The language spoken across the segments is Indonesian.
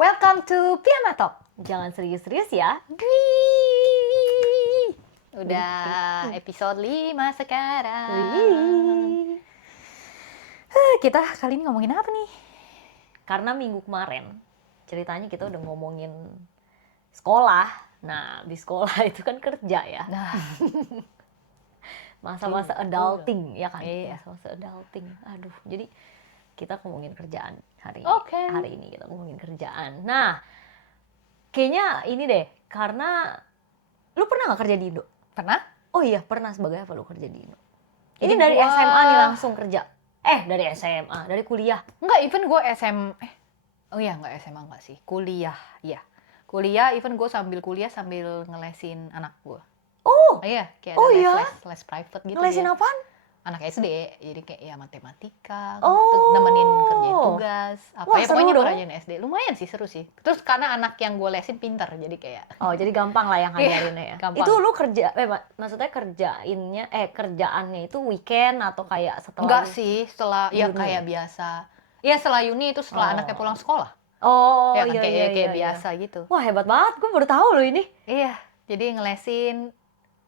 Welcome to Piyama Talk. Jangan serius-serius ya. Udah episode 5 sekarang. Kita kali ini ngomongin apa nih? Karena minggu kemarin ceritanya kita udah ngomongin sekolah. Nah, di sekolah itu kan kerja ya. Nah, Masa-masa adulting ya kan? Iya. Masa-masa adulting. Aduh, jadi kita ngomongin kerjaan hari ini kita ngomongin kerjaan. Nah, kayaknya ini deh, karena lu pernah nggak kerja di Indo? pernah? Oh iya, pernah. Sebagai apa lu kerja di Indo? Ini Jadi dari gua- SMA nih langsung kerja. Dari SMA, dari kuliah. Enggak, even gue oh iya, enggak SMA enggak sih. Kuliah, iya. Kuliah, even gue sambil kuliah sambil ngelesin anak gue. Oh, Iya, kayak Oh ada iya? les private gitu ngelesin ya. apaan? Anak SD, jadi kayak ya matematika, Oh. nemenin kerjain tugas, apa Wah, ya seru pokoknya dong. belajarin SD. Lumayan sih, seru sih. Terus karena anak yang gue lesin pinter, jadi kayak Oh, jadi gampang lah yang Iya, ngajarinnya ya. gampang. Itu lu kerja, maksudnya kerjaannya itu weekend atau kayak setelah enggak lu- sih, setelah ya Uni. kayak biasa. Ya setelah uni itu setelah Oh. anaknya pulang sekolah. Oh, Ya kan iya, kayak iya, kayak iya, biasa gitu. Wah, hebat banget. Gue baru tahu loh ini. Iya, jadi ngelesin,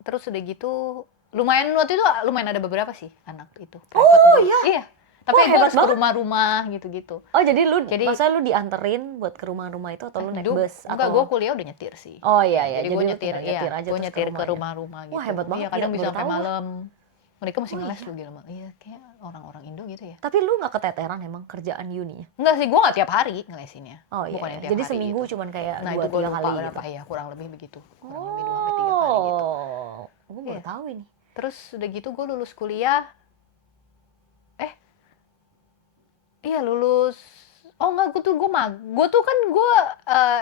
terus udah gitu, lumayan waktu itu lumayan ada beberapa sih anak itu. Oh, gua. iya? Iya, tapi Wah, gue hebat harus ke banget. rumah-rumah gitu-gitu. Oh, jadi maksudnya lu dianterin buat ke rumah-rumah itu atau lu naik bus? Enggak, atau... gue kuliah udah nyetir sih. Oh iya, iya. Jadi gue lu nyetir, tinggal iya, aja gue terus nyetir ke rumahnya. rumah-rumah gitu. Wah, hebat banget, Iya, kadang gila, bisa baru sampai tahu gua. malam. Mereka mesti Oh, ngeles iya. lu gila banget. Iya, kayak orang-orang Indo gitu ya. Tapi lu nggak keteteran emang kerjaan uninya? Enggak sih, gue nggak tiap hari ngelesinnya. Oh iya. Bukan iya. yang tiap Jadi hari seminggu gitu. cuman kayak Nah, 2-3 itu gue lupa kali berapa gitu. ya, kurang lebih begitu. Kurang lebih 2-3 kali gitu. Oh, gue baru Iya. tahu ini. Terus udah gitu gue lulus kuliah. Iya lulus. Oh enggak, gue tuh kan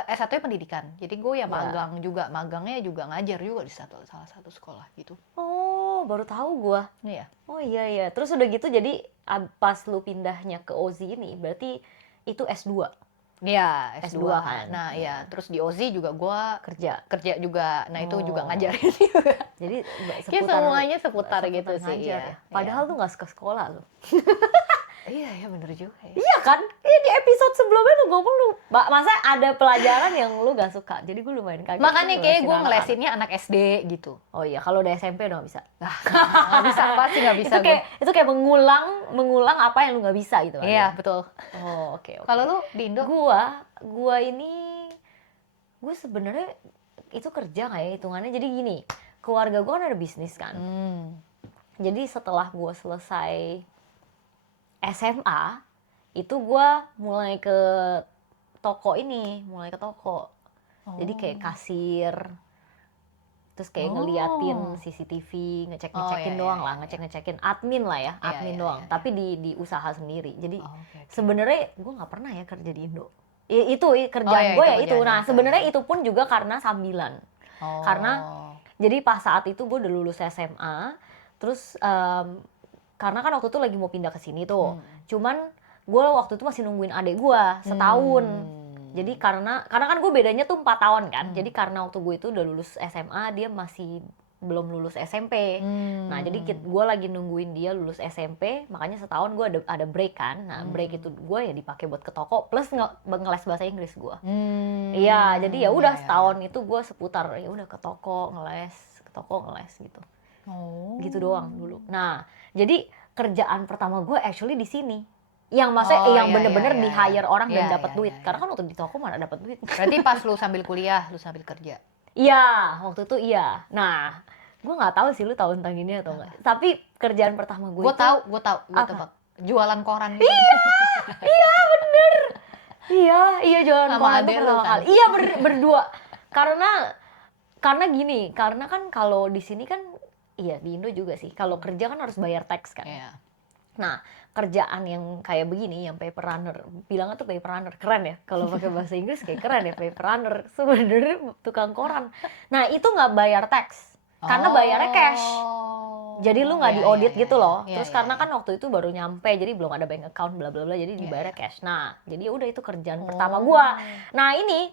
S1-nya pendidikan. Jadi gue ya Ya. magang juga. Magangnya juga ngajar juga di salah satu sekolah gitu. Oh, baru tahu gua. Iya. Oh iya iya. Terus udah gitu jadi pas lu pindahnya ke OZI ini berarti itu S2 Iya, S2 S2 kan? Nah, Iya. iya. Terus di OZI juga gue kerja. kerja juga. Nah, itu juga Oh. ngajarin juga. Jadi Kayak semuanya seputar gitu sih. ngajar Iya. ya. Padahal tuh nggak suka sekolah lu. Iya, ya bener juga ya. Iya kan? Di episode sebelumnya lu ngomong masa ada pelajaran yang lu gak suka. Jadi gue lumayan kaget. Makanya lu kayak gue anak-anak. ngelesinnya anak SD gitu. Oh iya, kalau udah SMP udah gak bisa. Nggak bisa apa sih, nggak bisa Itu kayak mengulang apa yang lu gak bisa gitu kan. Iya, betul. Oh, oke. Kalau lu di Indo? Gua ini gue sebenarnya itu kerja nggak ya hitungannya. Jadi gini, keluarga gue kan ada bisnis kan. Jadi setelah gue selesai SMA itu gue mulai ke toko. Jadi kayak kasir, terus kayak ngeliatin CCTV, ngecek-ngecekin iya, doang iya, lah, iya. ngecek-ngecekin admin lah ya, Iya, admin iya, doang. iya, Tapi di usaha sendiri. Jadi Oke. sebenarnya gue nggak pernah ya kerja di Indo. Kerjaan iya, gue itu ya itu. kerjaan Nah nyata. sebenarnya itu pun juga karena sambilan. Oh. Karena jadi pas saat itu gue udah lulus SMA, terus karena kan waktu itu lagi mau pindah ke sini tuh. Cuman gue waktu itu masih nungguin adik gue setahun. Jadi karena kan gue bedanya tuh 4 tahun kan. Jadi karena waktu gue itu udah lulus SMA, dia masih belum lulus SMP. Nah jadi gue lagi nungguin dia lulus SMP, makanya setahun gue ada break kan. Nah break itu gue ya dipakai buat ke toko plus ngeles bahasa Inggris gue. Iya, jadi ya udah setahun itu gue seputar ya udah ke toko ngeles gitu. Gitu doang dulu. Nah, jadi kerjaan pertama gue actually di sini. Yang maksudnya yang bener-bener di hire orang dan dapat duit. Karena kan waktu di toko mana dapat duit. Berarti pas lu sambil kuliah, lu sambil kerja. Iya, waktu itu iya. Nah, gue nggak tahu sih lu tahu tentang ini atau enggak. Tapi kerjaan pertama gue Gue tahu, gue Apa? tebak. Jualan koran gitu. Iya jualan Sama koran tuh adek lu pertama kan? kali. Iya berdua. Karena gini, karena kan kalau di sini kan iya di Indo juga sih. Kalau kerja kan harus bayar tax kan. Iya. Nah, kerjaan yang kayak begini, yang paper runner, bilangnya tuh paper runner, keren ya. Kalau pakai bahasa Inggris kayak keren ya, paper runner. Sebenarnya tukang koran. Nah, itu nggak bayar tax, karena bayarnya cash. Jadi lu nggak diaudit gitu loh. Terus karena kan waktu itu baru nyampe, jadi belum ada bank account, bla bla bla, jadi dibayarnya cash. Nah, jadi udah itu kerjaan pertama gua. Nah ini,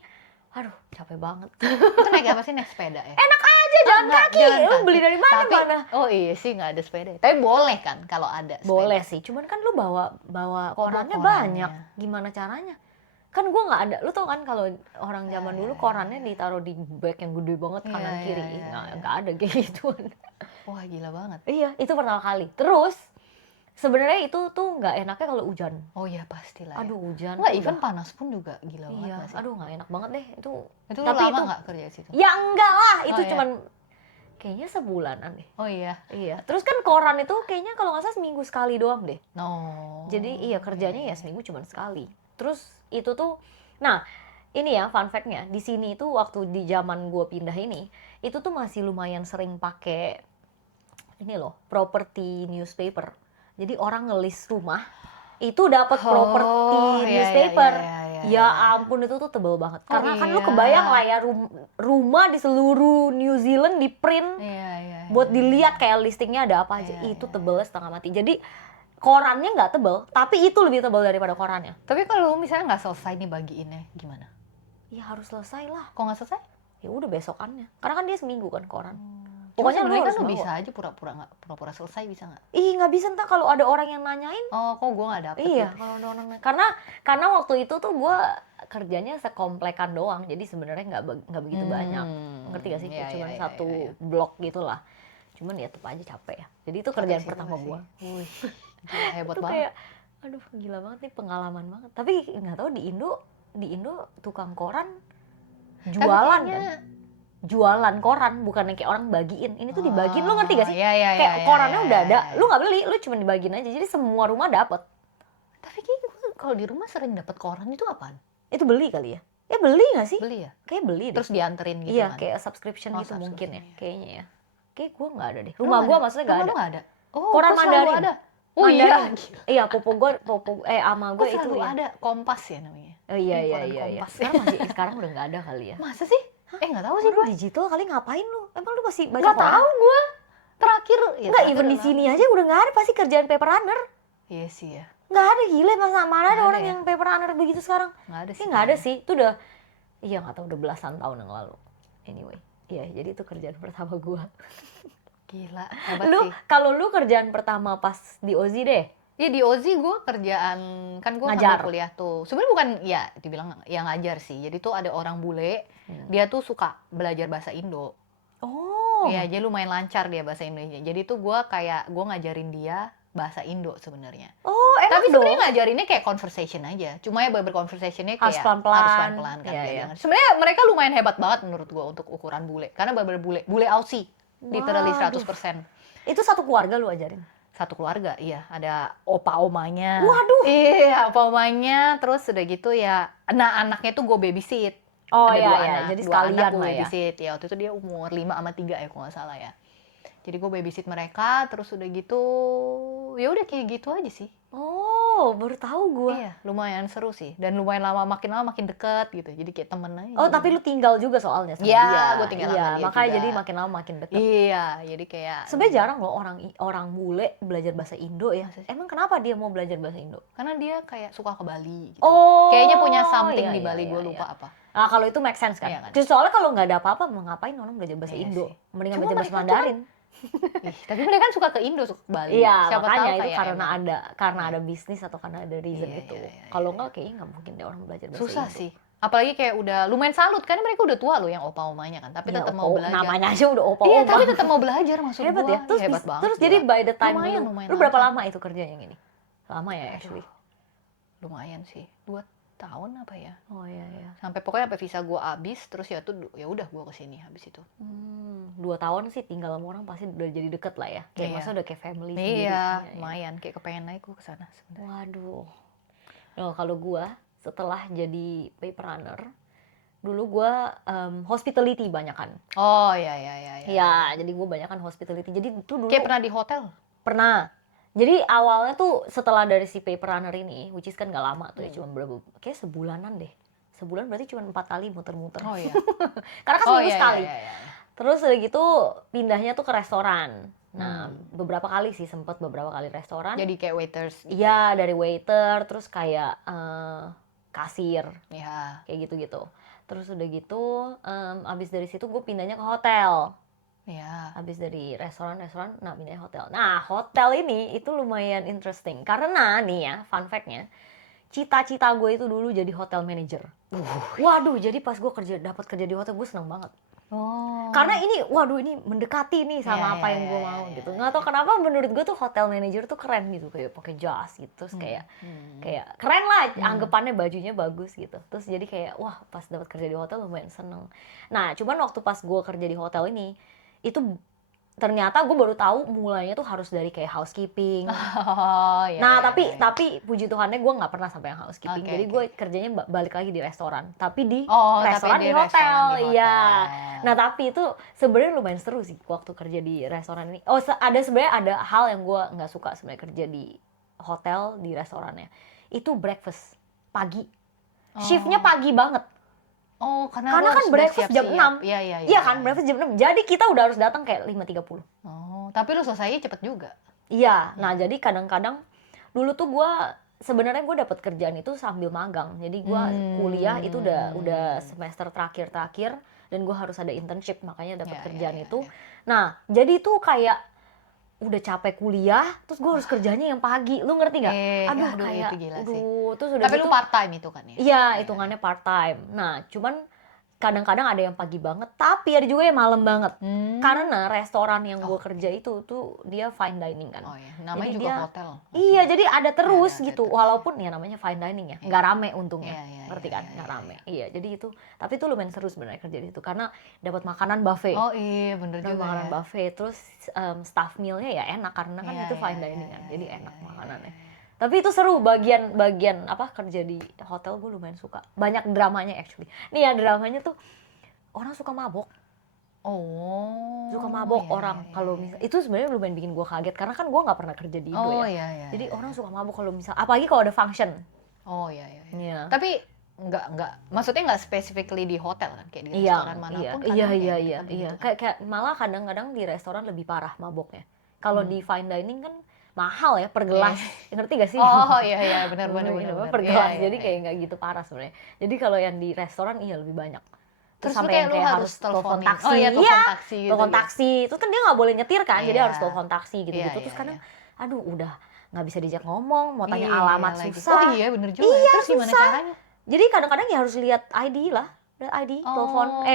aduh capek banget. Itu naik apa sih? Naik sepeda ya? Enak aja jalan kaki. Lu beli dari mana? Oh iya sih, nggak ada sepeda. Tapi boleh kan kalau ada sepeda? Boleh sih, cuman kan lu bawa korannya korannya. banyak. Gimana caranya? Kan gue nggak ada, lu tau kan kalau orang zaman Ya, dulu ya, korannya ditaruh di bag yang gede banget Iya, kanan iya, kiri, iya, iya. nggak ada kayak gituan. Wah gila banget. Iya, itu pertama kali. Terus sebenarnya itu tuh nggak enaknya kalau hujan. Oh iya pastilah ya. Aduh hujan Nggak, tuh even udah. panas pun juga gila banget Iya, nggak sih? aduh nggak enak banget deh itu. Itu lu Tapi lama itu nggak kerja di situ? ya enggak lah, itu Oh, iya. cuman kayaknya sebulanan deh. Oh iya. Iya. Terus kan koran itu kayaknya kalau nggak salah seminggu sekali doang deh. No. Jadi iya kerjanya ya seminggu cuma sekali. Terus itu tuh, nah ini ya fun fact-nya, di sini itu waktu di zaman gue pindah ini, itu tuh masih lumayan sering pakai ini loh, property newspaper. Jadi orang ngelis rumah, itu dapat property iya, newspaper. iya, iya, Ya iya. ampun itu tuh tebel banget. Oh, Karena kan lu iya. kebayang lah ya rumah di seluruh New Zealand di print Iya, iya. buat dilihat kayak listingnya ada apa aja. Iya, Itu iya. tebelnya setengah mati. Jadi korannya nggak tebel, tapi itu lebih tebel daripada korannya. Tapi kalau misalnya nggak selesai nih bagiinnya, gimana? Ya harus selesai lah. Kok nggak selesai? Ya udah besokannya. Karena kan dia seminggu kan koran. Pokoknya Pokoknya lu sebenarnya kan harus lu bawa. bisa aja pura-pura selesai, bisa nggak? Ih nggak bisa, entah kalau ada orang yang nanyain. Oh, kok gue nggak dapet Iya, gitu? kalau ada orang nanya. Karena waktu itu tuh gue kerjanya sekomplekan doang, jadi sebenarnya nggak begitu banyak. Ngerti gak sih? Iya, Kayak cuman iya, satu iya, iya. blok gitulah. Cuman ya tetap aja capek ya. Jadi itu kerjaan Capek sih, pertama itu gue. sih. Wih, gila, hebat Itu banget. kayak, aduh gila banget nih, pengalaman banget. Tapi nggak tahu di Indo tukang koran Tapi jualan kayaknya- kan? Jualan koran, bukan yang kayak orang bagiin. Ini tuh dibagiin, lu ngerti gak sih? Iya, iya, Kayak iya, korannya iya, udah ada, iya, lu nggak beli, lu cuma dibagiin aja. Jadi semua rumah dapet. Tapi kayak gue kalau di rumah sering dapet koran itu apaan? Itu beli kali ya? Ya beli gak sih? Beli ya? Kayak beli deh. Terus dianterin gitu Iya, kan? kayak subscription Oh, gitu mungkin ya, subscription, iya. kayaknya ya. Kayak gue nggak ada deh. Lu Rumah nggak gue ada? maksudnya nggak Rumah ada. lu nggak ada? Oh, Koran kok selalu Mandarin. ada? Oh Mandarin. iya. Iya, ama Kok gue itu selalu ya. ada? Kompas ya namanya? Oh, iya, iya, Koran iya, iya. Kompas. Sekarang udah nggak ada kali ya. Masa sih? Nggak tahu sih Orang gue. digital kali ngapain lu? Emang lu masih baca Nggak koran? tahu gue. Terakhir ya. Enggak, terakhir even di udah sini lama. aja udah nggak ada, pasti kerjaan paper runner. Iya sih ya. Nggak ada, gila, masa mana ada Nggak ada orang ya? yang paper runner begitu sekarang? Nggak ada sih. Nggak ada sih, itu udah, iya nggak tahu, udah belasan tahun yang lalu. Anyway, iya jadi itu kerjaan pertama gue. Gila, hebat Lu sih. kalau lu kerjaan pertama pas di Ozi deh. Iya di Ozi gue kerjaan, kan gue Ngajar. ngambil kuliah tuh. Sebenarnya bukan, ya dibilang ya ngajar sih. Jadi tuh ada orang bule, dia tuh suka belajar bahasa Indo. Oh. Iya, jadi lumayan lancar dia bahasa Indonesia. Jadi tuh gue ngajarin dia bahasa Indo sebenarnya. Oh, enak Tapi dong. sebenarnya ngajarinnya kayak conversation aja. Cuma ya berconversationnya kayak Harus pelan-pelan. harus pelan-pelan kan Iya, dia iya. bilang. Sebenarnya mereka lumayan hebat banget menurut gue untuk ukuran bule. Karena bener-bener bule Aussie. Literally Waduh. 100%. Itu satu keluarga lu ajarin? Satu keluarga, iya. Ada opa-omanya. Waduh. Iya, opa-omanya. Terus udah gitu ya, nah anaknya tuh gue babysit. Oh Ada iya, dua iya. anak. Jadi Dua sekalian anak gue lah ya. babysit. Ya waktu itu dia umur 5 sama 3 ya, kalau nggak salah ya. Jadi gue babysit mereka, terus udah gitu, ya udah kayak gitu aja sih. Oh, baru tahu gua. Iya, lumayan seru sih. Dan lumayan lama makin deket gitu. Jadi kayak temen aja. Oh, tapi lu tinggal juga soalnya sama Iya, dia. gua tinggal sama Iya, dia makanya juga. jadi makin lama makin dekat. Iya, jadi kayak Sebenarnya jarang loh orang bule belajar bahasa Indo ya. Masa sih? Emang kenapa dia mau belajar bahasa Indo? karena dia kayak suka ke Bali gitu. Oh, Kayaknya punya something iya, di iya, Bali, iya, gue iya. lupa apa. Nah, kalau itu make sense kan? Iya kan? Terus soalnya kalau nggak ada apa-apa, mau ngapain orang belajar bahasa Iya Indo? sih. Mendingan Cuma belajar bahasa mereka Mandarin. Ih, tapi mereka kan suka ke Indo, suka ke Bali. Iya, Siapa makanya tahu itu kayak karena emang. ada bisnis atau karena ada reason Iya, itu. iya, iya, Kalau iya. nggak kayaknya nggak mungkin deh orang belajar bahasa Susah Indo. sih. Apalagi kayak udah lumayan salut, karena mereka udah tua loh yang opa-omanya kan. Tapi Ya, tetap mau belajar. namanya aja udah opa-opa. Iya, tapi tetap mau belajar maksud hebat gua. ya. Terus, Hebat banget. terus gila. jadi by the time Lumayan, lu, lumayan lu berapa lancar. lama itu kerja yang ini? Lama ya actually? Lumayan sih. 2 tahun apa ya? Oh iya iya. Pokoknya sampai visa gua habis, terus ya tuh ya udah gua kesini habis itu. 2 tahun sih tinggal sama orang pasti udah jadi deket lah ya. Kayak Iya. masa udah kayak family sendiri. Iya, ya. lumayan. Kayak kepengen naik gua ke sana sebenarnya. Waduh. Nah, kalau gua setelah jadi paper runner, dulu gua hospitality banyakan. Oh iya iya iya. Iya, jadi gua banyakan hospitality. Jadi itu dulu Kayak pernah di hotel. pernah. Jadi awalnya tuh setelah dari si paper runner ini, which is kan gak lama tuh ya, cuma berapa, kayak sebulanan deh. Sebulan berarti cuma 4 kali muter-muter. Oh iya. Karena kan Oh seminggu iya, sekali. iya, iya. Terus udah gitu pindahnya tuh ke restoran. Nah, beberapa kali sih, sempat beberapa kali restoran. Jadi kayak waiters. Gitu. Iya, dari waiter, terus kayak kasir, Iya. kayak gitu-gitu. Terus udah gitu, abis dari situ gue pindahnya ke hotel. Iya. Habis dari restoran, nah pindahnya hotel. Nah, hotel ini itu lumayan interesting. Karena nih ya, fun fact-nya, cita-cita gue itu dulu jadi hotel manager. Waduh, jadi pas gue dapat kerja di hotel, gue seneng banget. Oh. Karena ini, waduh ini mendekati nih sama apa yang gue mau gitu. Nggak tahu kenapa menurut gue tuh hotel manager tuh keren gitu, kayak pakai jas gitu, terus kayak keren lah, anggapannya bajunya bagus gitu. Terus jadi kayak wah pas dapat kerja di hotel lumayan seneng. Nah cuman waktu pas gue kerja di hotel ini, itu ternyata gue baru tahu mulainya tuh harus dari kayak housekeeping. Nah tapi puji Tuhannya gue nggak pernah sampai yang housekeeping. Jadi gue kerjanya balik lagi di restoran, tapi di restoran di hotel. Iya. Nah tapi itu sebenarnya lumayan seru sih waktu kerja di restoran ini. Sebenarnya ada hal yang gue nggak suka sebenarnya kerja di hotel di restorannya. Itu breakfast pagi. Shiftnya pagi banget. Karena kan breakfast jam 6. Iya kan, breakfast jam 6. Jadi kita udah harus datang kayak 5.30. Tapi lu selesainya cepet juga. Iya. Nah, jadi kadang-kadang dulu tuh sebenarnya gue dapet kerjaan itu sambil magang. Jadi gue kuliah itu udah semester terakhir dan gue harus ada internship, makanya dapet kerjaan itu. Nah, jadi tuh kayak udah capek kuliah, terus gue harus kerjanya yang pagi, lu ngerti nggak? Aduh kayak, itu gila sih. Terus udah tapi gitu, lu part time itu kan ya? Iya, hitungannya part time. Nah, cuman kadang-kadang ada yang pagi banget, tapi ada juga yang malam banget. Karena restoran yang gue kerja itu tuh dia fine dining kan. Namanya jadi juga hotel. Iya, jadi ada terus gitu. Walaupun ya namanya fine dining ya, nggak rame untungnya, ngerti kan? Nggak rame. Iya, jadi itu. Tapi itu lumayan seru sebenarnya kerja di situ karena dapat makanan buffet. Oh iya, bener juga. Makanan buffet, terus staff mealnya ya enak karena kan itu fine dining kan, jadi enak makanannya. Tapi itu seru, bagian kerja di hotel gue lumayan suka. Banyak dramanya actually. Nih ya dramanya tuh orang suka mabok. Suka mabok orang kalau misal itu sebenarnya lumayan bikin gue kaget karena kan gue nggak pernah kerja di Indo ya. Jadi orang suka mabok kalau misal, apalagi kalau ada function. Iya. Tapi nggak, maksudnya nggak specifically di hotel kan, kayak di restoran manapun. Iya. Kayak malah kadang-kadang di restoran lebih parah maboknya. Kalau di fine dining kan mahal ya per gelas, ngerti gak sih? Iya benar. Per gelas, jadi kayak nggak gitu parah sebenarnya. Jadi kalau yang di restoran iya lebih banyak. Terus sampai yang kayak harus telepon taksi, telepon taksi, itu kan dia nggak boleh nyetir kan, jadi harus telepon taksi gitu-gitu. Terus kadang, aduh udah nggak bisa diajak ngomong, mau tanya alamat susah. Bener juga. Terus gimana caranya? Jadi kadang-kadang ya harus lihat ID lah, telepon,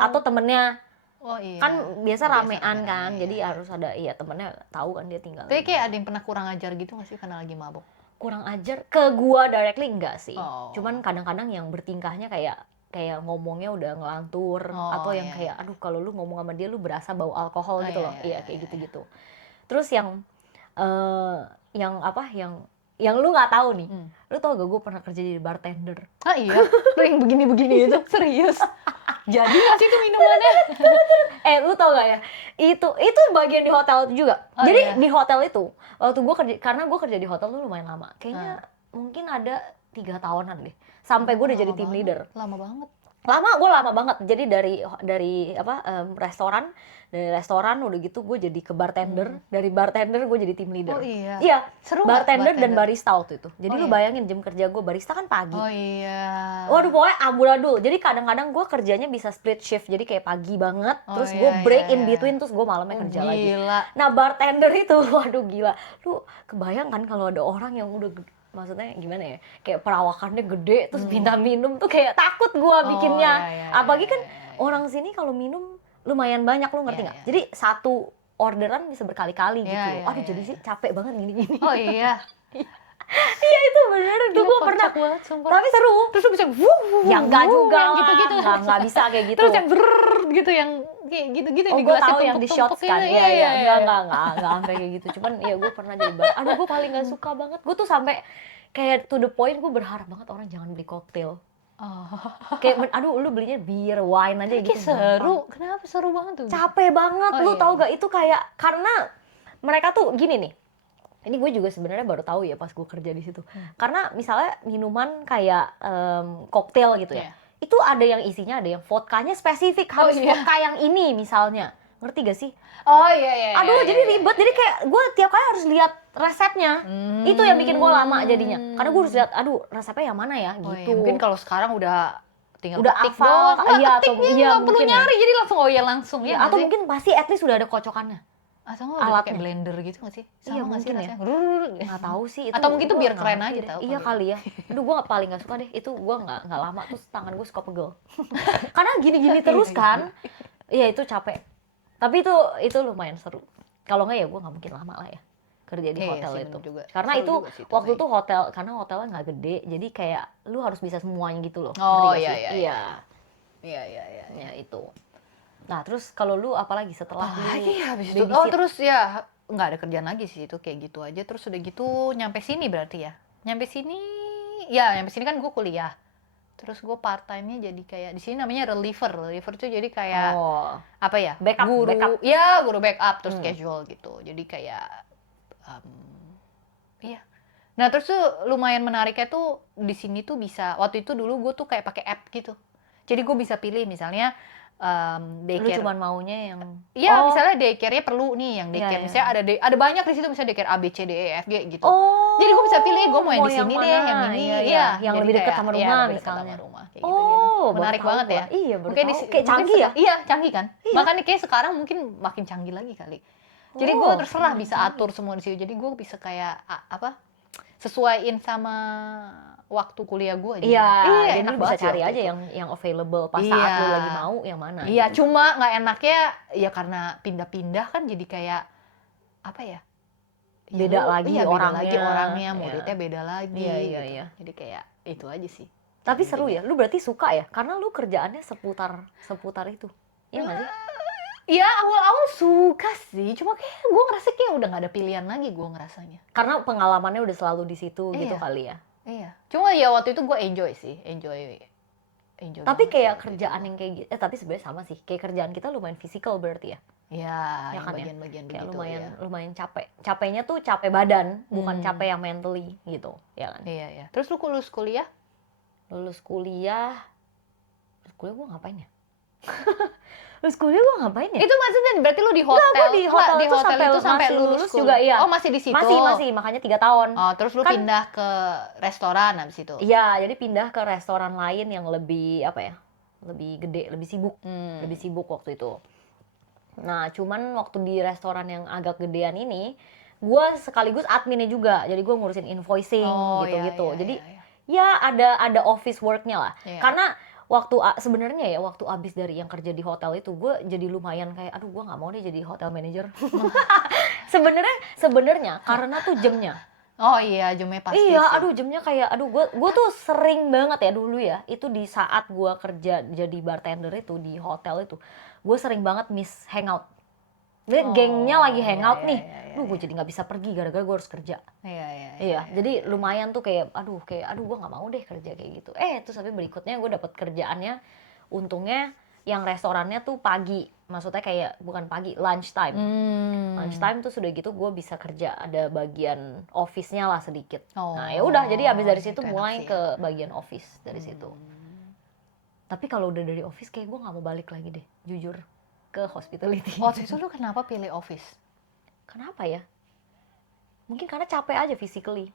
atau temennya. Kan biasa ramean kan, jadi harus ada temennya tahu kan dia tinggal. Tapi kayak ada yang pernah kurang ajar gitu nggak sih karena lagi mabok? Kurang ajar ke gua directly enggak sih. Cuman kadang-kadang yang bertingkahnya kayak ngomongnya udah ngelantur atau yang kayak aduh kalau lu ngomong sama dia lu berasa bau alkohol gitu loh. Iya kayak gitu-gitu. Terus yang lu nggak tahu nih. Lu tau gak gue pernah kerja jadi bartender? Iya. Lu yang begini-begini itu serius. Jadi nggak sih itu minumannya? Lu tau gak ya? Itu bagian di hotel itu juga. Jadi di hotel itu waktu gue kerja, karena gue kerja di hotel tuh lumayan lama. Kayaknya mungkin ada 3 tahunan deh. Sampai gue udah jadi team leader. Lama banget. Gue lama banget. Jadi dari restoran udah gitu gue jadi ke bartender. Dari bartender gue jadi team leader. Iya. Seru bartender dan barista waktu itu. Jadi lu bayangin jam kerja gue barista kan pagi. Waduh pokoknya amburadul. Jadi kadang-kadang gue kerjanya bisa split shift. Jadi kayak pagi banget. Terus gue break in between. Terus gue malamnya kerja lagi. Nah bartender itu waduh gila. Lu kebayang kan kalau ada orang yang udah maksudnya gimana ya, kayak perawakannya gede terus minta minum tuh kayak takut gua bikinnya. Apalagi kan orang sini kalau minum lumayan banyak, lu ngerti nggak? Jadi satu orderan bisa berkali-kali gitu. Aduh jadi sih capek banget gini-gini. Iya itu bener, tuh gue pernah banget, tapi seru. Terus lu bisa yang enggak juga yang gitu-gitu. Nggak bisa kayak gitu. Terus yang gitu, yang kayak gitu-gitu di gelas tahu yang di shots kan. Iya, enggak sampai kayak gitu. Cuman ya gue pernah jadi aduh gue paling nggak suka banget. Gue tuh sampai kayak to the point gue berharap banget orang jangan beli koktail. Kayak aduh lu belinya bir, wine aja gitu. Seru. Kenapa seru banget tuh? Capek banget. Lu tau gak itu kayak karena mereka tuh gini nih. Ini gue juga sebenarnya baru tahu ya pas gue kerja di situ. Karena misalnya minuman kayak koktail gitu ya. Itu ada yang isinya, ada yang vodkanya spesifik harus vodka yang ini misalnya. Ngerti gak sih? Aduh jadi ribet. Jadi kayak gue tiap kali harus lihat resepnya. Itu yang bikin gue lama jadinya. Karena gue harus lihat, aduh resepnya yang mana ya gitu. Mungkin kalau sekarang udah tinggal ketik doang. Iya, atau nggak perlu nyari, jadi langsung langsung ya. Atau mungkin pasti at least sudah ada kocokannya. Atau nggak udah pakai alatnya. blender gitu nggak sih? Iya, Sama nggak sih mungkin ya. rasanya? Nggak tahu sih itu. Atau mungkin tuh gua biar nggak keren ngerti aja deh. tahu Iya kali ya. Aduh, gue paling nggak suka deh. Itu gue nggak lama terus tangan gue suka pegel. Karena gini-gini terus kan. Iya itu capek. Tapi itu lumayan seru. Kalau nggak ya gue nggak mungkin lama lah ya kerja di Iya hotel sih, itu. bener juga. Karena Seru itu juga sih itu waktu sih. itu hotel, karena hotelnya nggak gede, jadi kayak lu harus bisa semuanya gitu loh. Oh, Ngerti nggak iya, sih? iya, Iya. Iya. Ya itu. Nah terus kalau lu apalagi setelah lu Apalagi habis itu? Oh, babysit? terus ya nggak ada kerjaan lagi sih itu, kayak gitu aja. Terus udah gitu nyampe sini berarti ya. Nyampe sini kan gue kuliah. Terus gue part time-nya jadi kayak di sini namanya reliever. Reliever tuh jadi kayak Oh, apa ya? Backup, Guru. backup. Ya, guru backup terus Hmm. casual gitu. Jadi kayak iya. Nah, terus tuh lumayan menariknya tuh di sini tuh bisa, waktu itu dulu gue tuh kayak pakai app gitu. Jadi gue bisa pilih misalnya Lu daycare. cuman maunya yang Iya, oh, misalnya daycare-nya perlu nih yang Iya, daycare. iya. Misalnya ada banyak di situ, misalnya daycare A B C D E F G gitu. Oh, Jadi gue bisa pilih, gue mau yang di yang sini mana? deh, yang ini. Iya, iya. Iya, Yang jadi lebih dekat kayak, sama iya, rumah lebih dekat misalnya. sama rumah, kayak gitu-gitu. Oh, baru Menarik tahu banget gua. ya. Iya, baru Mungkin tahu. Kayak canggih ya? Iya, canggih kan? Iya. Makanya kayak sekarang mungkin makin canggih lagi kali. Jadi gue Oh, terserah makin bisa canggih. atur semua di situ. Jadi gue bisa kayak sesuaiin sama waktu kuliah gue. Iya, jadi enak lu bisa banget sih cari waktu aja itu. yang available pas Iya. saat lu lagi mau yang mana. Iya, gitu. cuma nggak enaknya ya karena pindah-pindah kan jadi kayak apa ya? Ya Beda lu- lagi iya, beda orangnya. lagi orangnya, Iya. muridnya beda lagi. Iya, iya, gitu. iya. Jadi kayak itu aja sih. Tapi seru Intinya. ya, lu berarti suka ya? Karena lu kerjaannya seputar itu. Iya nggak sih? Ya awal-awal suka sih, cuma kayak gue ngerasa kayak udah nggak ada pilihan lagi gue ngerasanya. Karena pengalamannya udah selalu di situ gitu Iya. kali ya. Iya. Cuma ya waktu itu gue enjoy sih, enjoy. Tapi banget kayak sih waktu kerjaan itu. yang kayak gitu, tapi sebenarnya sama sih. Kayak kerjaan kita lumayan fisikal berarti ya. Iya, Ya yang kan ya? bagian-bagian Kayak begitu lumayan ya. lumayan capek. Capeknya tuh capek badan, bukan Hmm. capek yang mentally gitu, ya kan. Iya, iya. Terus lu lulus kuliah? Lulus kuliah gue ngapain ya? Lulus kuliah gue ngapain ya? Itu maksudnya berarti lu di hotel? Gue di hotel di itu hotel itu sampai masih lulus lulus juga, iya. Oh, masih di situ. Masih, makanya 3 tahun. Oh, terus lu Kan- pindah ke restoran habis itu. Iya, jadi pindah ke restoran lain yang lebih apa ya? Lebih gede, lebih sibuk. Hmm. Lebih sibuk waktu itu. Nah, cuman waktu di restoran yang agak gedean ini, gue sekaligus adminnya juga. Jadi gue ngurusin invoicing Oh, gitu-gitu. iya, Jadi iya. ya ada office work-nya lah. Iya. Karena sebenarnya ya waktu abis dari yang kerja di hotel itu gue jadi lumayan kayak aduh gue nggak mau deh jadi hotel manager. sebenarnya karena tuh jamnya. Oh iya, jamnya pasti Iya, sih. aduh jamnya kayak aduh gue tuh sering banget ya dulu ya. Itu di saat gue kerja jadi bartender itu di hotel itu, gue sering banget miss hangout. Jadi Oh, gengnya lagi hangout iya, nih. iya, Duh, gue jadi nggak bisa pergi gara-gara gue harus kerja. Iya. Iya, jadi lumayan tuh kayak aduh gue nggak mau deh kerja kayak gitu. Terus tapi berikutnya gue dapet kerjaannya, untungnya yang restorannya tuh pagi, maksudnya kayak bukan pagi, lunch time. Lunch time tuh sudah gitu gue bisa kerja, ada bagian office-nya lah sedikit. Oh, Nah ya udah, jadi abis dari situ itu enak mulai sih ke bagian office dari situ. Tapi kalau udah dari office kayak gue nggak mau balik lagi deh, jujur ke hospitality. Waktu itu lu kenapa pilih office? Kenapa ya? Mungkin karena capek aja physically.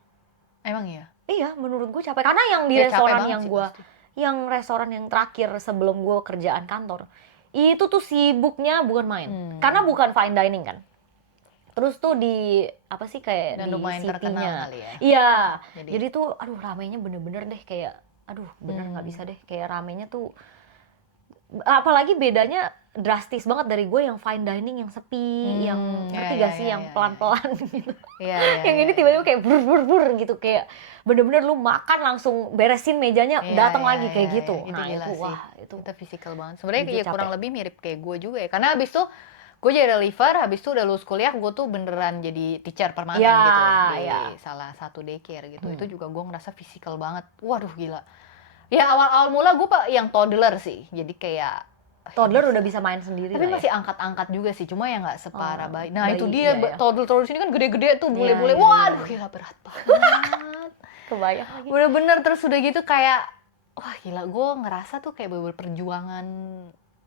Emang iya? Iya, menurut gue capek. Karena yang di Ya, capek restoran banget yang sih gue, pasti. yang restoran yang terakhir sebelum gue kerjaan kantor, itu tuh sibuknya bukan main. Karena bukan fine dining kan. Terus tuh di apa sih kayak Dan di lumayan terkenal city-nya. kali ya. Iya. Jadi- Jadi tuh aduh ramenya bener-bener deh kayak aduh bener nggak bisa deh kayak ramenya tuh, apalagi bedanya drastis banget dari gue yang fine dining yang sepi, yang ngerti iya, gak sih iya, yang iya, pelan-pelan gitu. Iya. Yang ini tiba-tiba kayak bur gitu, kayak bener-bener lu makan langsung beresin mejanya, datang lagi kayak gitu. Itu Nah gila itu sih. wah itu Itu physical banget. Sebenarnya Jujur ya capek. kurang lebih mirip kayak gue juga ya. Karena abis itu gue jadi reliever, habis itu udah lulus kuliah, gue tuh beneran jadi teacher permanen Ya, gitu di ya. salah satu daycare gitu. Itu juga gue ngerasa physical banget. Waduh gila. Ya awal-awal mula gue yang toddler sih. Jadi kayak toddler udah bisa main sendiri tapi lah masih ya. angkat-angkat juga sih, cuma ya nggak separah Oh, bayi. Nah bayi, itu dia, iya, ya. toddler sini kan gede-gede tuh, bule-bule. Iya, Waduh iya. gila berat banget. Kebayang lagi. Bener-bener terus udah gitu kayak, wah gila gue ngerasa tuh kayak bener-bener perjuangan.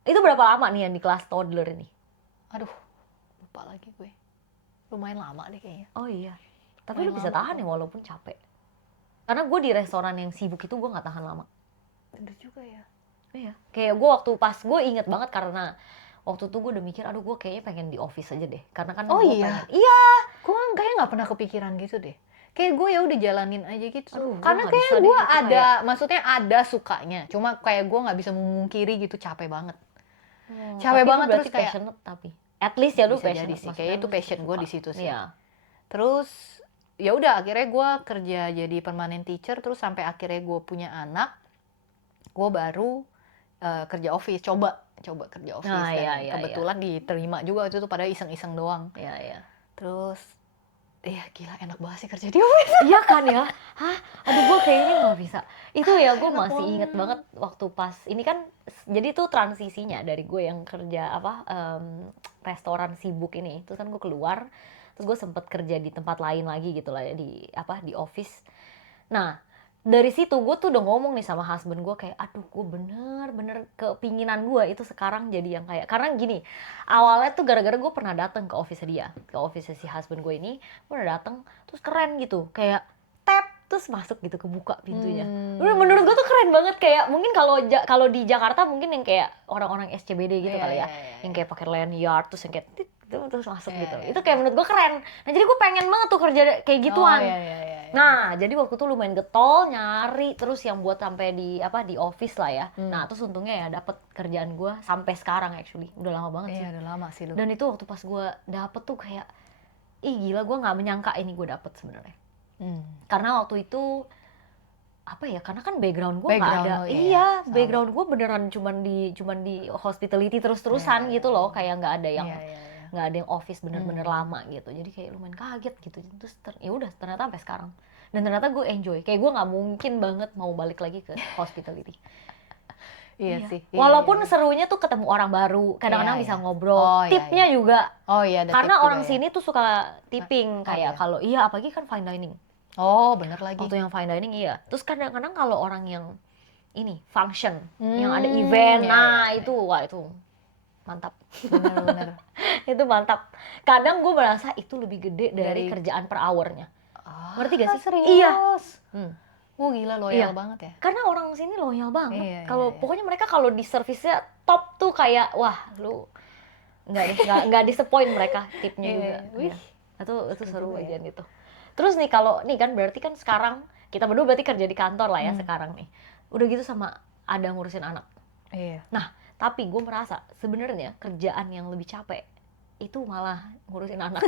Itu berapa lama nih yang di kelas toddler ini? Aduh, lupa lagi gue. Lumayan lama deh kayaknya. Oh iya. Tapi lu Lumayan bisa lama tahan kok. ya walaupun capek. Karena gue di restoran yang sibuk itu gue nggak tahan lama. Bener juga ya. Iya. Kayak gue waktu pas gue inget banget karena waktu itu gue udah mikir, aduh gue kayaknya pengen di office aja deh, karena kan Oh gue iya? pengen, iya, Gue kayak nggak pernah kepikiran gitu deh. Kayak gue ya udah jalanin aja gitu. Aduh, gua Karena nggak kayak bisa deh, gue itu ada, maksudnya ada sukanya. Cuma kayak gue nggak bisa memungkiri gitu, capek banget. Capek tapi lu banget, berarti terus kayak passionate, tapi at least ya lu bisa jadi passionate, sih. maksudnya Kayak itu lu passion gue suka. di situ sih. Iya. Terus ya udah akhirnya gue kerja jadi permanent teacher, terus sampai akhirnya gue punya anak, gue baru kerja office, coba kerja office. Nah, dan iya, kebetulan diterima juga waktu itu, padahal iseng-iseng doang. Iya. Terus gila enak banget sih kerja di office. Iya kan ya? Hah? Aduh gue kayaknya nggak bisa. Itu ya gue Enak masih inget banget. banget waktu pas ini kan, jadi tuh transisinya dari gue yang kerja restoran sibuk ini, terus kan gue keluar, terus gue sempet kerja di tempat lain lagi gitu lah ya, di office. Nah dari situ gue tuh udah ngomong nih sama husband gue kayak, aduh gue bener-bener kepinginan gue itu sekarang jadi yang kayak, karena gini, awalnya tuh gara-gara gue pernah datang ke office dia, ke office si husband gue ini, gue udah datang terus keren gitu, kayak tap terus masuk gitu, kebuka pintunya. Menurut gue tuh keren banget, kayak mungkin kalau di Jakarta mungkin yang kayak orang-orang SCBD gitu kali ya, yang kayak pakai lanyard terus yang kayak tit, gitu, terus masuk gitu. Itu kayak menurut gue keren. Nah jadi gue pengen banget tuh kerja kayak gituan. Nah, jadi waktu itu lumayan getol nyari terus yang buat sampai di office lah ya. Nah, terus untungnya ya dapet kerjaan gue sampai sekarang actually. Udah lama banget sih. Iya, udah lama sih lu. Dan itu waktu pas gue dapet tuh kayak, ih gila, gue nggak menyangka ini gue dapet sebenarnya. Karena waktu itu apa ya? Karena kan background gue nggak ada. Iya, background gue beneran cuman di hospitality terus-terusan gitu loh. Kayak nggak ada yang nggak ada yang office bener-bener lama gitu, jadi kayak lumayan kaget gitu. Terus ya udah ternyata sampai sekarang, dan ternyata gue enjoy, kayak gue nggak mungkin banget mau balik lagi ke hospitality. Iya sih. Walaupun serunya tuh ketemu orang baru, kadang-kadang bisa ngobrol, tipnya juga. Karena orang sini tuh suka tipping, kayak kalau apalagi kan fine dining. Oh bener lagi. Waktu yang fine dining iya. Terus kadang-kadang kalau orang yang ini function, yang ada event, itu wah itu mantap. Bener. Itu mantap. Kadang gue merasa itu lebih gede dari kerjaan per hour-nya. Ngerti gak sih? Serius? Iya. Gila loyal banget ya. Karena orang sini loyal banget. Kalau pokoknya mereka kalau di servisnya top tuh kayak, wah lu nggak disappoint mereka, tipnya juga. Wih, itu seru bagian itu. Terus nih kalau nih kan berarti kan sekarang kita berdua berarti kerja di kantor lah ya sekarang nih. Udah gitu sama ada ngurusin anak. Iya. Nah, tapi gue merasa sebenarnya kerjaan yang lebih capek itu malah ngurusin anak.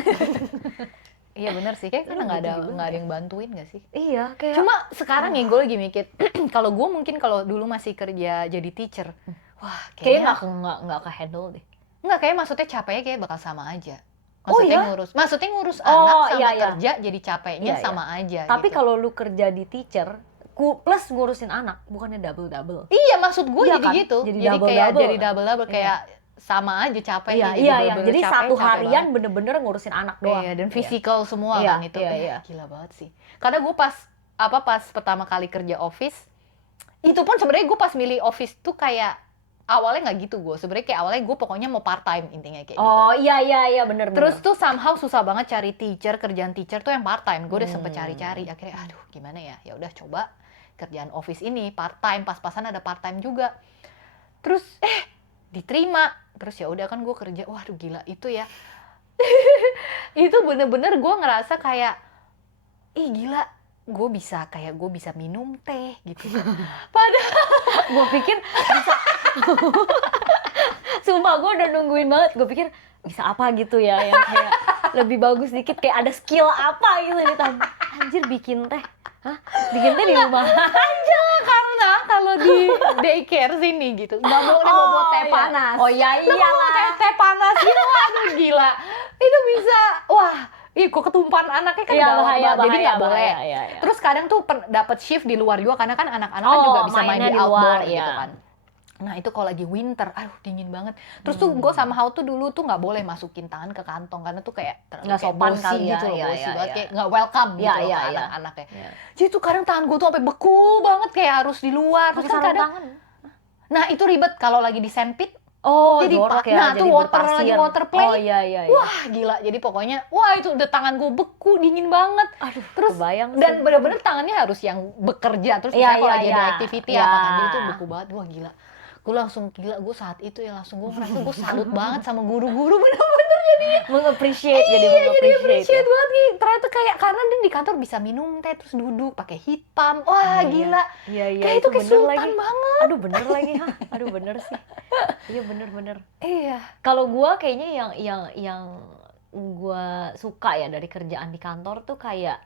Iya bener sih, kayak karena nggak ada yang bantuin nggak sih? Iya, kayak cuma sekarang ya gue lagi mikir, kalau gue mungkin kalau dulu masih kerja jadi teacher, wah kayaknya nggak ke handle deh. Nggak, kayak maksudnya capeknya kayak bakal sama aja. Maksudnya ngurus anak sama kerja jadi capeknya sama aja. Tapi gitu. kalau lu kerja di teacher plus ngurusin anak, bukannya double. Iya, maksud gue jadi kan? gitu. Jadi double kayak sama aja capeknya. Iya. Jadi satu harian bener-bener ngurusin anak doang. Iya, dan physical semua kan itu. Iya. Gila banget sih. Karena gue pas pertama kali kerja office, itu pun sebenarnya gue pas milih office tuh kayak awalnya nggak gitu gue. Sebenarnya kayak awalnya gue pokoknya mau part time intinya kayak gitu. Oh iya bener. Terus tuh somehow susah banget cari kerjaan teacher tuh yang part time. Gue udah sempet cari-cari. Akhirnya aduh gimana ya? Ya udah coba kerjaan office ini part time, pas-pasan ada part time juga. Terus diterima. Terus ya udah kan gue kerja. Waduh gila itu ya. Itu bener-bener gue ngerasa kayak gila, gue bisa minum teh gitu. Padahal gue pikir bisa. Sumpah gue udah nungguin banget. Gue pikir bisa apa gitu ya, yang kayak lebih bagus dikit, kayak ada skill apa gitu nih. Anjir bikin teh. Hah? Bikin teh di rumah aja, karena kalau di daycare sini gitu nggak boleh bawa teh panas. Oh iya iyalah. Teh panas gitu, aduh gila. Itu bisa, kok ketumpahan anaknya kan bahaya, jadi nggak boleh. Iya. Terus kadang tuh dapat shift di luar juga, karena kan anak-anak kan juga bisa main di outdoor gitu kan. Nah itu kalau lagi winter, dingin banget. Terus tuh gue somehow tuh dulu tuh nggak boleh masukin tangan ke kantong, karena tuh kayak nggak sopan kali gitu ya, loh, bosi banget, kayak nggak welcome gitu loh ke anak-anaknya. Jadi tuh kadang tangan gue tuh sampai beku banget, kayak harus di luar. Terus kan kadang, nah itu ribet kalau lagi di sandpit. Jadi tuh lagi water play. Oh iya. Wah gila, jadi pokoknya itu udah tangan gue beku, dingin banget. Aduh, terus kebayang dan bener-bener tangannya harus yang bekerja. Terus misalnya kalau lagi ada activity apa kan, jadi tuh beku banget. Wah gila. gue langsung gila, gue saat itu ya langsung gue ngerasa gue salut banget sama guru-guru, bener-bener jadinya Meng-appreciate, jadi jadi meng-appreciate appreciate ya. banget nih, ternyata kayak karena dia di kantor bisa minum teh terus duduk pakai hitam, wah Iya, gila, iya, iya, kayak itu kayak bener sultan lagi. banget. Aduh bener lagi, hah? Aduh bener sih. Iya bener-bener. Iya. Kalau gue kayaknya yang gue suka ya dari kerjaan di kantor tuh kayak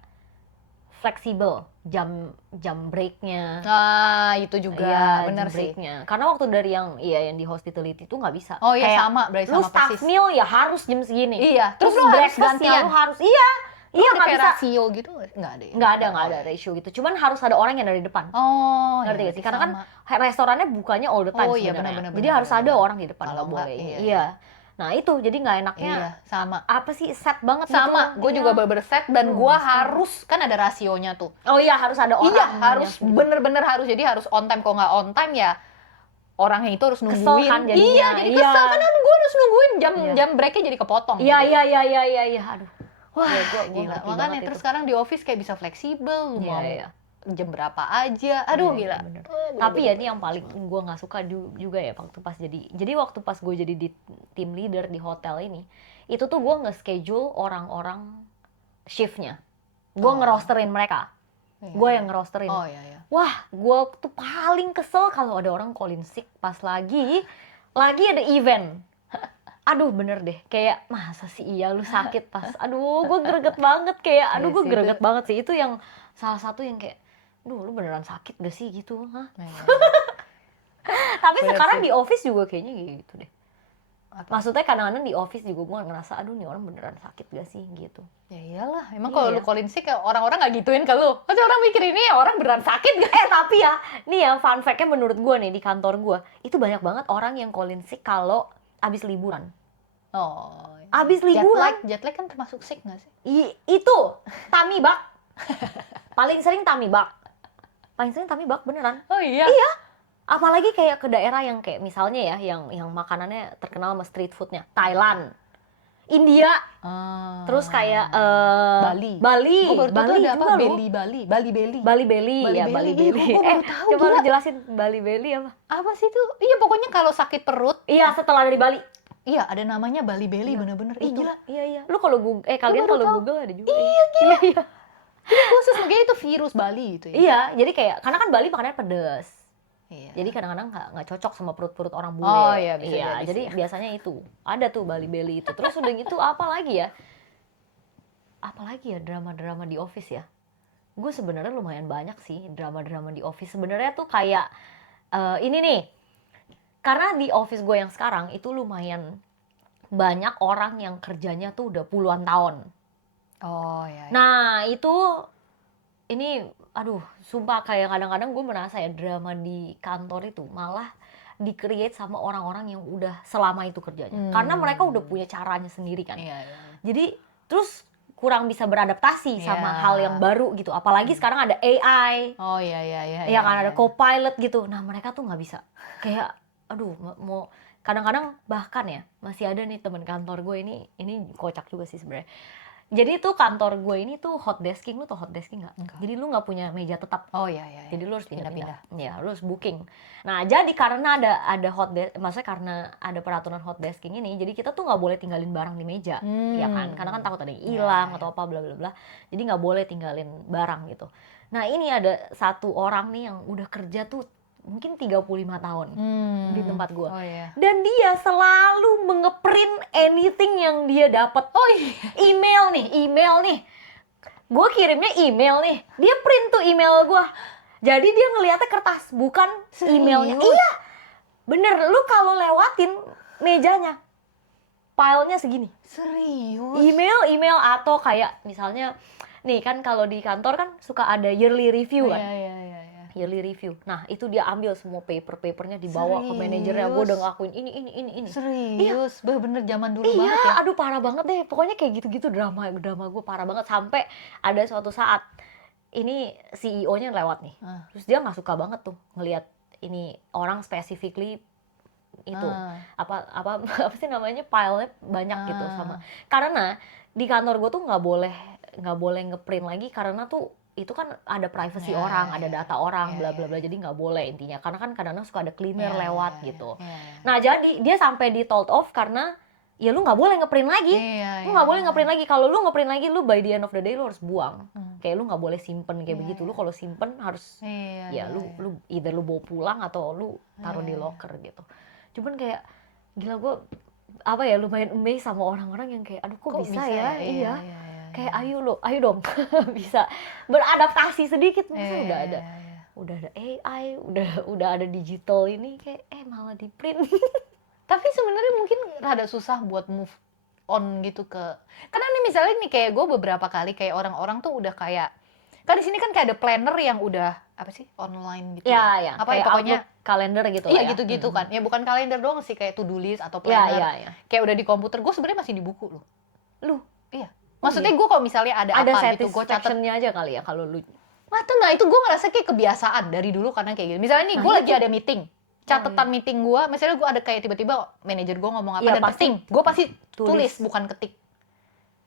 fleksibel jam jam breaknya. Nah, itu juga Iya, bener jam sih. breaknya. Karena waktu dari yang di hospitality tuh nggak bisa. Oh iya, Kayak sama, berarti lu sama staff persis. meal ya harus jam segini. Iya, Terus terus lu harus breakfastnya gantian. lu harus iya. Iya Ada nggak kayak bisa. rasio gitu nggak ada ya? Nggak Oh, ada iya. ratio gitu. Cuman harus ada orang yang dari depan. Oh, Ngerti ya, gak sih? Karena kan sama. restorannya bukanya all the time Oh, iya, sebenarnya. benar-benar, Jadi harus benar-benar, ada benar. orang di depan, Kalau nggak nggak, boleh. iya, Iya. iya. Nah itu jadi nggak enaknya. Iya, sama. Apa sih set banget Sama, gitu. gue Iya. juga berset dan Aduh, gue males harus, kan ada rasionya tuh. Oh iya harus ada orang. Iya, harus gitu. bener-bener harus, jadi harus on time. Kalau nggak on time ya orangnya itu harus Kesel nungguin. kan jadinya. Iya, jadi Iya. kesel kan gue harus nungguin Iya. jam breaknya jadi kepotong. Iya gitu. iya. Aduh. Wah, Ya, gua gila. ngerti Makanya banget terus itu. sekarang di office kayak bisa fleksibel, lu Iya, mau iya. jam berapa aja. Aduh, Iya, gila. bener. Bener-bener. Tapi ya ini yang paling gue nggak suka juga ya waktu pas jadi waktu pas gue jadi di team leader di hotel ini, itu tuh gue nge-schedule orang-orang shiftnya. Gue Oh. ngerosterin mereka. Iya. Gue yang ngerosterin. Oh iya iya. Wah, gue tuh paling kesel kalau ada orang calling sick pas lagi ada event. Aduh bener deh, kayak masa sih iya lu sakit pas, aduh gue greget banget kayak, aduh Iya gue sih, greget itu- banget sih, itu yang salah satu yang kayak, duh lu beneran sakit gak sih gitu, hah? Nah, iya. Tapi Bener sekarang sih. di office juga kayaknya gitu deh. Apa? Maksudnya kadang-kadang di office juga gue ngerasa, aduh nih orang beneran sakit gak sih gitu. Ya iyalah, emang Iya kalau ya. lu calling sick ya orang-orang nggak gituin ke lu. Pasti orang mikir ini orang beneran sakit gak? Tapi ya, nih ya fun fact-nya menurut gue nih di kantor gue, itu banyak banget orang yang calling sick kalau abis liburan. Oh. Abis Jet liburan. lag kan termasuk sick nggak sih? Itu tummy bug. Paling sering tummy bug. Paling sering tummy bug beneran. Oh iya. Iya. Apalagi kayak ke daerah yang kayak misalnya ya yang makanannya terkenal sama street foodnya. Thailand, India, Ah. terus kayak Bali. Bali, Gue baru tahu Bali ada apa? juga loh. Bali. Bali Belly, ya Bali Ih, Belly. gua baru tahu, Coba lu gila. jelasin Bali Belly apa? Apa sih itu? Iya pokoknya kalau sakit perut, Iya, setelah dari Bali. iya ada namanya Bali Belly, Iya, bener-bener. Ih itu. gila. Iya. Lu kalau kalian baru kalau tahu. Google ada juga. Iya, gila. Iya. Khusus mungkin itu virus Bali gitu ya. Iya, jadi kayak karena kan Bali makanannya pedes. Iya. Jadi kadang-kadang nggak cocok sama perut-perut orang bule. Oh, iya, bisa jadi jadi sih. biasanya itu. Ada tuh Bali Belly itu. Terus udah gitu apa lagi ya? Apalagi ya drama-drama di office ya? Gue sebenarnya lumayan banyak sih drama-drama di office. Sebenarnya tuh kayak ini nih. Karena di office gue yang sekarang itu lumayan banyak orang yang kerjanya tuh udah puluhan tahun. Oh iya. Nah, itu ini aduh, sumpah kayak kadang-kadang gue merasa ya drama di kantor itu malah di-create sama orang-orang yang udah selama itu kerjanya. Karena mereka udah punya caranya sendiri kan. Iya. Jadi terus kurang bisa beradaptasi sama Iya. hal yang baru gitu. Apalagi sekarang ada AI, Oh iya. ya kan ada Copilot gitu. Nah, mereka tuh nggak bisa. Kayak aduh, mau kadang-kadang bahkan ya masih ada nih teman kantor gue ini kocak juga sih sebenarnya. Jadi tuh kantor gue ini tuh hot desking, lu tuh hot desking nggak? Enggak. Jadi lu nggak punya meja tetap. Oh iya. Jadi lu harus Pindah-pindah. pindah-pindah. Ya, lu harus booking. Nah, jadi karena ada maksudnya karena ada peraturan hot desking ini, jadi kita tuh nggak boleh tinggalin barang di meja, ya kan? Karena kan takut ada yang hilang Ya. atau apa bla bla bla. Jadi nggak boleh tinggalin barang gitu. Nah, ini ada satu orang nih yang udah kerja tuh mungkin 35 tahun di tempat gue. Oh iya. Dan dia selalu mengeprint anything yang dia dapat. Oh iya. Email nih. Gue kirimnya email nih. Dia print tuh email gue. Jadi dia ngeliatnya kertas, bukan emailnya. Serius? Iya, bener. Lu kalau lewatin mejanya, filenya segini. Serius. Email atau kayak misalnya, nih kan kalau di kantor kan suka ada yearly review kan. Iya. Yearly review. Nah, itu dia ambil semua papernya dibawa ke Serius? manajernya. Gue udah ngelakuin ini. Serius. Bener zaman dulu Iya, banget ya. aduh parah banget deh. Pokoknya kayak gitu-gitu drama gue parah banget. Sampai ada suatu saat ini CEO-nya lewat nih. Terus dia nggak suka banget tuh ngelihat ini orang specifically itu apa sih namanya file-nya banyak gitu sama. Karena di kantor gue tuh nggak boleh ngeprint lagi karena tuh itu kan ada privacy Ya, orang, ada ya, data orang, ya, bla bla ya. bla, jadi nggak boleh intinya. Karena kan kadang-kadang suka ada cleaner Ya, lewat ya, gitu. ya. Nah jadi dia sampai di told off karena ya lu nggak boleh ngeprint lagi, Iya, lu iya, nggak boleh iya. ngeprint lagi. Kalau lu ngeprint lagi, lu by the end of the day lu harus buang. Kayak lu nggak boleh simpen kayak Iya, begitu. Lu iya. kalau simpen harus Iya, ya iya, lu iya. lu either lu bawa pulang atau lu taruh di Iya. locker gitu. Cuman kayak gila, gue apa ya, lumayan amazed sama orang-orang yang kayak aduh kok bisa ya, iya. Iya, Kayak ayo dong bisa beradaptasi sedikit. Masa iya, udah iya, ada iya. udah ada AI, udah ada digital ini kayak malah di print. Tapi sebenarnya mungkin rada susah buat move on gitu karena nih misalnya nih kayak gue beberapa kali kayak orang-orang tuh udah kayak kan di sini kan kayak ada planner yang udah apa sih online gitu Ya, apa ya kayak pokoknya Outlook kalender gitu iya lah ya. gitu-gitu kan ya bukan kalender doang sih kayak to do list atau Ya, planner ya. kayak udah di komputer gue sebenarnya masih di buku loh Lu iya maksudnya gue kalau misalnya ada ada apa gitu gue catat satisfaction-nya aja kali ya kalau lu. nah itu gue ngerasa kayak kebiasaan dari dulu karena kayak gitu misalnya nih Nah, gue itu. lagi ada meeting catatan meeting gue misalnya gue ada kayak tiba-tiba manajer gue ngomong apa Iya, dan pasti penting gue pasti tulis. tulis bukan ketik.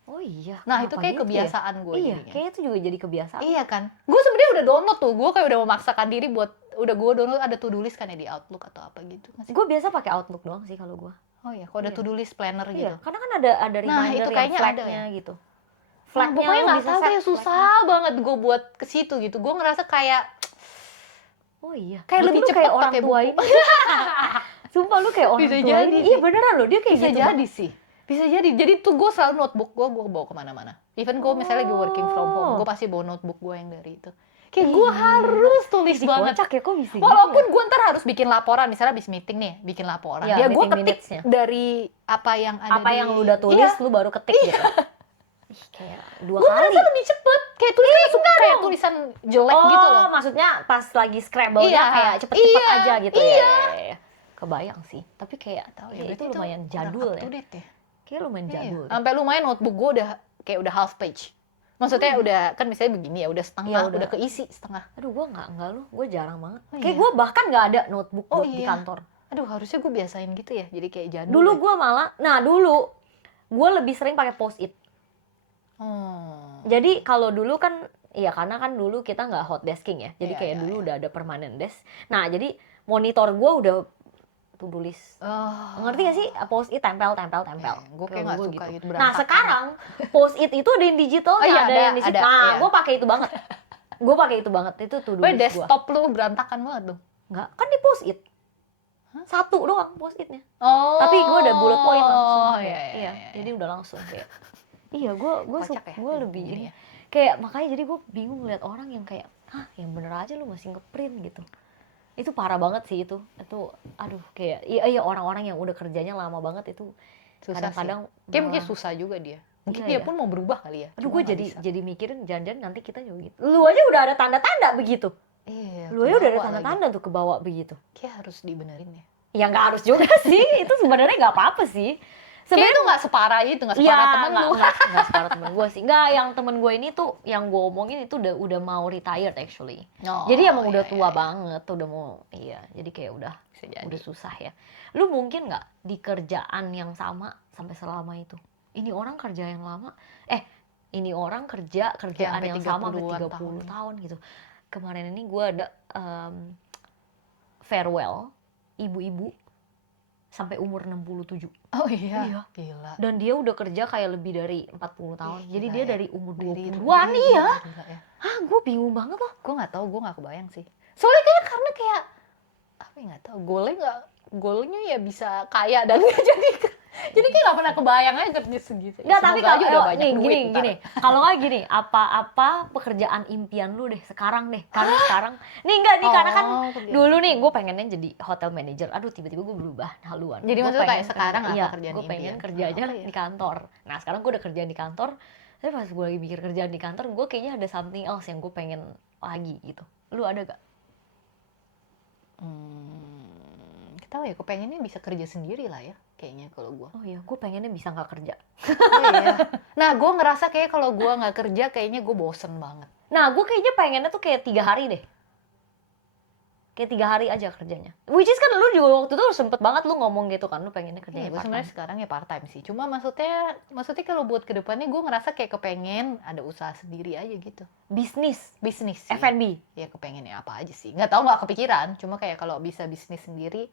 Oh iya. Nah itu kenapa kayak gitu ya? kebiasaan gue Iya, jadinya. kayaknya itu juga jadi kebiasaan. Iya kan. Gue sebenarnya udah download tuh. Gue kayak udah memaksakan diri buat gue download ada to do list kan ya di Outlook atau apa gitu. Gue biasa pakai Outlook doang sih kalau gue. Oh iya, kalau ada Iya. to do list planner gitu. Iya, karena kan ada reminder itu yang kayaknya ada flag-nya ya? gitu. Nah, Flag-nya pokoknya lu nggak bisa tahu set kayak flag-nya. susah banget gue buat ke situ gitu. Gue ngerasa kayak Oh iya. kayak Berarti lebih lu cepet kayak orang pakai tua buku. ini. Sumpah lu kayak orang Bisa tua jadi ini. sih. Iya beneran loh, dia kayak Bisa gitu. jadi sih. Bisa jadi. Jadi tuh gue selalu notebook gue bawa kemana-mana. Even gue misalnya lagi working from home, gue pasti bawa notebook gue yang dari itu. Kayak gue harus tulis Ih, banget. kocak ya, kok bisa gitu Walaupun ya? gue ntar harus bikin laporan, misalnya habis meeting nih, bikin laporan. Iya, Ya gue meeting ketik minutes-nya. dari apa yang ada Apa di... yang lu udah tulis, Iya, lu baru ketik gitu. Ih, kayak 2 gue kali. merasa lebih cepet. Kayak tulisan kayak tulisan jelek Oh, gitu loh. maksudnya pas lagi Scrabble-nya Iya, kayak cepet-cepet iya, aja gitu iya. ya. Kebayang sih. Tapi kayak Tahu ya, itu berarti lumayan kurang jadul up ya. to date ya. Kayak lumayan Iya. jadul. deh. Sampai lumayan notebook gue udah half page. Maksudnya udah kan misalnya begini ya, udah setengah, Iya, udah udah. keisi setengah. Aduh, gue enggak lu. Gue jarang banget. Oh, Kayak iya? gue bahkan nggak ada notebook Oh, di iya. kantor. Aduh, harusnya gue biasain gitu ya. Jadi kayak jadul. Dulu ya. gue malah, dulu gue lebih sering pakai post-it. Oh. Jadi kalau dulu kan, ya karena kan dulu kita nggak hot desking ya. Jadi Iya, kayak iya, dulu iya. udah ada permanent desk. Nah, jadi monitor gue udah to-do list. Oh. Ngerti gak sih? Post-it tempel. Gue kayak nggak Kalau suka gitu. Nah, berantakan. sekarang post-it itu ada yang digitalnya, Oh, iya, ada yang di situ. ada, Nah, iya. gue pakai itu banget. Itu to-do Weh, list gue. desktop lu berantakan banget dong. Enggak, kan di post-it. Satu doang post-itnya. Oh. Tapi gue udah bullet point langsung. Oh, Kayak, iya. jadi udah langsung kayak. Iya, gue Kocak ya, gue lebih gini ini. ya. Kayak makanya jadi gue bingung lihat orang yang kayak, yang bener aja lu masih ngeprint gitu. Itu parah banget sih itu. Itu aduh kayak iya orang-orang yang udah kerjanya lama banget itu Susah kadang-kadang sih. Kayak mungkin malah- susah juga dia. Mungkin Iya, dia iya. pun mau berubah kali ya. Aduh, Cuma gue nggak bisa. jadi mikirin jangan-jangan nanti kita juga gitu. Lu aja udah ada tanda-tanda begitu. Iya. Lu aja udah ada kebawa lagi. tanda-tanda tuh ke bawah begitu. Kayak harus dibenerin ya. Ya nggak harus juga sih. Itu sebenarnya nggak apa-apa sih. Kayak itu nggak separah itu, nggak Iya, separah temen lu. nggak separah temen gue sih. Nggak, yang temen gue ini tuh, yang gue omongin itu udah mau retired actually. Oh, Jadi emang udah iya, tua iya. banget, udah mau, iya. Jadi kayak udah Bisa jadi. susah ya. Lu mungkin nggak di kerjaan yang sama sampai selama itu? Ini orang kerja yang lama, ini orang kerjaan sampai yang sama sampai 30-an 30 tahun gitu. Kemarin ini gue ada farewell ibu-ibu sampai umur 67. Oh iya. Iya. Gila. Dan dia udah kerja kayak lebih dari 40 tahun. Ih, Jadi gila dia ya. dari umur Dari 20-an, iya. Gila ya. Gue bingung banget loh. Gue nggak tahu, gue nggak kebayang sih. Soalnya kayak karena kayak apa ya nggak tahu. Golnya ya bisa kaya dan nggak jadi kayak nggak pernah kebayang aja kerja segitu. Enggak, tapi Semoga aja kalau udah banyak nih, duit ntar. gini. Kalau nggak gini, apa pekerjaan impian lu deh sekarang deh. Karena sekarang karena kan kerjaan. dulu nih gue pengennya jadi hotel manager. Aduh, tiba-tiba gue berubah haluan. Jadi Gua maksudnya pengen kayak sekarang apa iya, kerjaan gue pengen impian? kerjanya Apa ya? di kantor. Nah, sekarang gue udah kerja di kantor. Tapi pas gue lagi mikir kerjaan di kantor, gue kayaknya ada something else yang gue pengen lagi gitu. Lu ada gak? Kita tahu ya, gue pengennya bisa kerja sendiri lah ya, kayaknya kalau gue. Oh iya, gue pengennya bisa nggak kerja. Oh iya. Nah, gue ngerasa kayak kalau gue nggak kerja, kayaknya gue bosen banget. Nah, gue kayaknya pengennya tuh kayak 3 hari deh. kayak 3 hari aja kerjanya. Which is kan lu juga waktu itu sempet banget lu ngomong gitu kan, lu pengennya kerjanya gue part sebenarnya time. sekarang ya part time sih. Cuma maksudnya kalau buat kedepannya gue ngerasa kayak kepengen ada usaha sendiri aja gitu. Bisnis Bisnis sih. F&B. Ya kepengennya apa aja sih. Nggak tahu, nggak kepikiran. Cuma kayak kalau bisa bisnis sendiri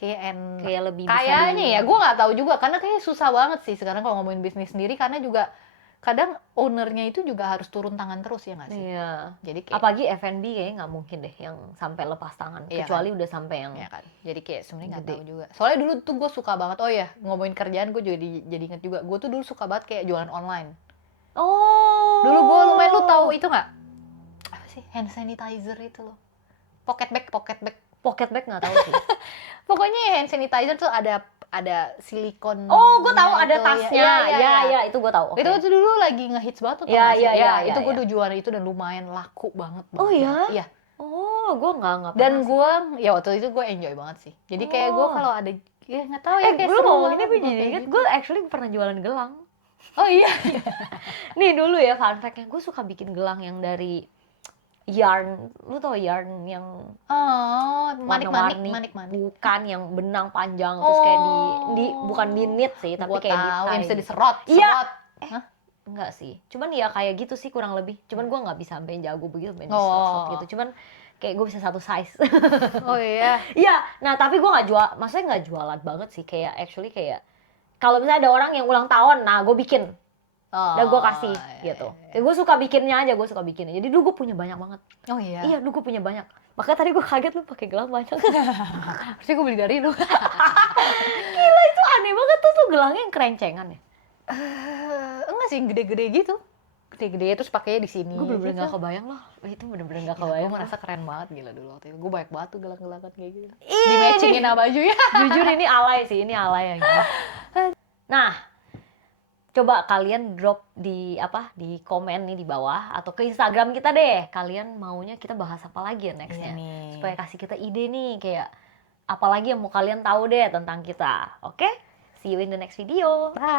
kayak enak. Kayak lebih bisa Kayaknya ya, gue nggak tahu juga karena kayak susah banget sih sekarang kalau ngomongin bisnis sendiri, karena juga kadang ownernya itu juga harus turun tangan terus, ya nggak sih? Iya. Jadi kayak Apalagi F&B kayaknya nggak mungkin deh yang sampai lepas tangan, Iya kecuali udah sampai yang ya kan. Jadi kayak sebenarnya nggak Gede. tahu juga. Soalnya dulu tuh gue suka banget. Oh ya, ngomongin kerjaan gue juga jadi inget juga. Gue tuh dulu suka banget kayak jualan online. Oh. Dulu gue lumayan, lu tahu itu nggak? Apa sih? Hand sanitizer itu loh. Pocket bag. Pocket bag nggak tahu sih. Pokoknya hand sanitizer tuh ada silikon. Oh, gue tahu ada itu. tasnya. Ya, itu gue tahu. Itu tuh dulu lagi ngehits banget tuh. tau Iya, nggak sih? iya, Itu iya, gue iya. udah jualan itu dan lumayan laku banget. Oh ya? Iya. Oh, gue nggak Dan pernah sih. gue, ya waktu itu gue enjoy banget sih. Jadi kayak gue Oh. kalau ada, ya nggak tahu ya, kayak lu seru ngomong ini banget gue gua jadi kayak inget, gitu. gue actually pernah jualan gelang. Oh iya. Nih dulu ya fun fact-nya, gue suka bikin gelang yang dari yarn. Lu tau yarn yang Oh, warna-warni? manik. Bukan yang benang panjang terus kayak di bukan di knit sih, tapi Gua kayak di tahu, tie yang bisa gitu. diserot. Iya. serot. Hah? Enggak sih, cuman ya kayak gitu sih kurang lebih. Cuman gue nggak bisa sampai jago begitu main Oh. gitu. Cuman kayak gue bisa satu size. Oh iya. Iya, nah tapi gue nggak jual, maksudnya nggak jualan banget sih. Kayak actually kayak kalau misalnya ada orang yang ulang tahun, nah gue bikin, Oh, dan gue kasih iya, gitu. iya. Ya, gue suka bikinnya aja, gue suka bikinnya. Jadi dulu gue punya banyak banget. Oh iya. Iya, dulu gue punya banyak. Makanya tadi gue kaget lu pakai gelang banyak. Harusnya gue beli dari lu. Gila, itu aneh banget tuh gelangnya yang kerencengan ya. Enggak sih, yang gede-gede gitu. Gede-gede terus pakainya di sini. Gue bener-bener gitu. nggak kebayang loh. Itu bener-bener nggak Gue kebayang. merasa keren banget gila dulu waktu itu. Gue banyak banget tuh gelang-gelangan kayak gitu. Ih, Di-matchingin sama baju ya. Jujur ini alay sih, ini alay yang gitu. Nah, coba kalian drop di komen nih di bawah atau ke Instagram kita deh. Kalian maunya kita bahas apa lagi ya nextnya? Iya nih. Supaya kasih kita ide nih kayak apalagi yang mau kalian tahu deh tentang kita. Oke? See you in the next video. Bye.